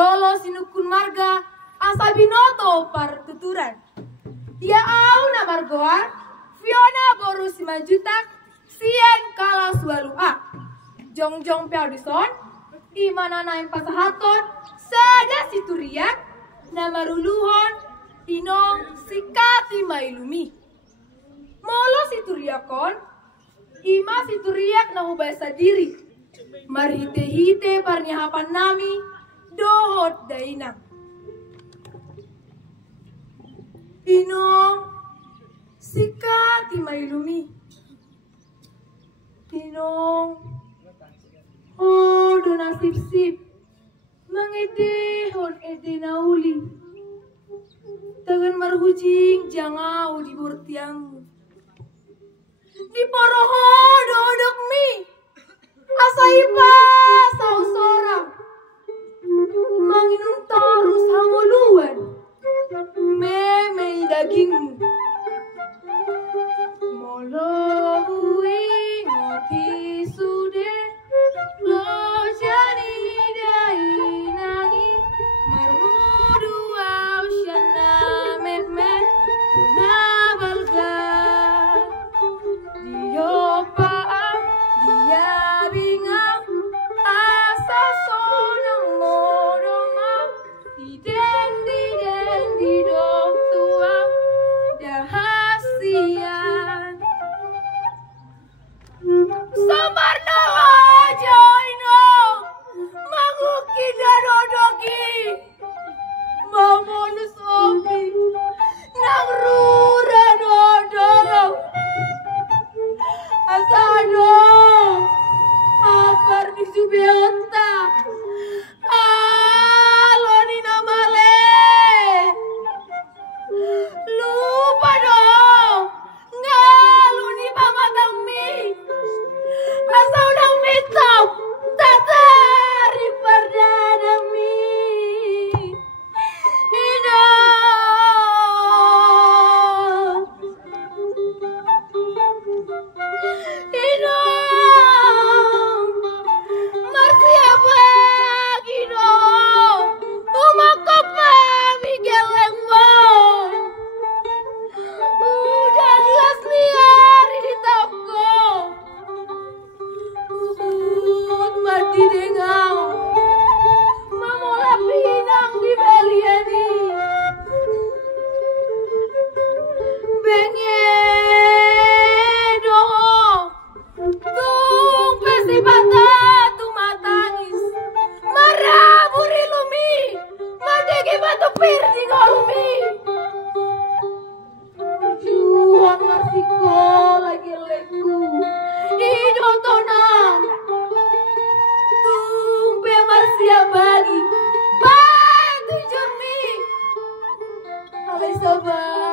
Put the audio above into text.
jolo sinukun marga asabinoto par tuturan. Ya auna margoan, Fiona boru 5 juta, sien kalas walu a. Jong piaudison, imana naim pasahaton, sada situriak, nama ruluhon, inong sikati mailumi. Molo situriakon, ima situriak na hubasa diri. Marhite-hite parnyahapan nami, dohot dainang. Inong sikati mailumi. Inong do nasip-sip mangedehon ede nauli. Tangan marhujing jangau di burtiangmu. Di poroho dodok mi. Asaipa sausora. Manginum tarus hangoluan. Meme dagingmu. Molo bui ngoti sude. Lo jani dai nangi. Marmudu au shana meme. Na balga. Dio paam. Dia bingau. Asa sonang moromau. Diden didong tuau. Dahasian. Samarna joino. Manguki dadodoki. Mamonus omi. Nang rura dodong. Asado. Apar di Subeonta. Aloni namale. Lupa dong. Ngaluni pamatang mi. Asa udang mitop. Tatari perdana mi. Inong Marsia bagi dong. Umakapa Miguel Lemon. Udah jelas nih hari di toko. Mati dengau. Mamola pinang di Beliani. Bengedo. Tung pesi patah tu matangis. Maraburi lumi. Madegi batu pir di golumi. Juhan marsiko lagi leku. Idotonan. Tumpe marsia bagi. Batu jernih. Alai sobat.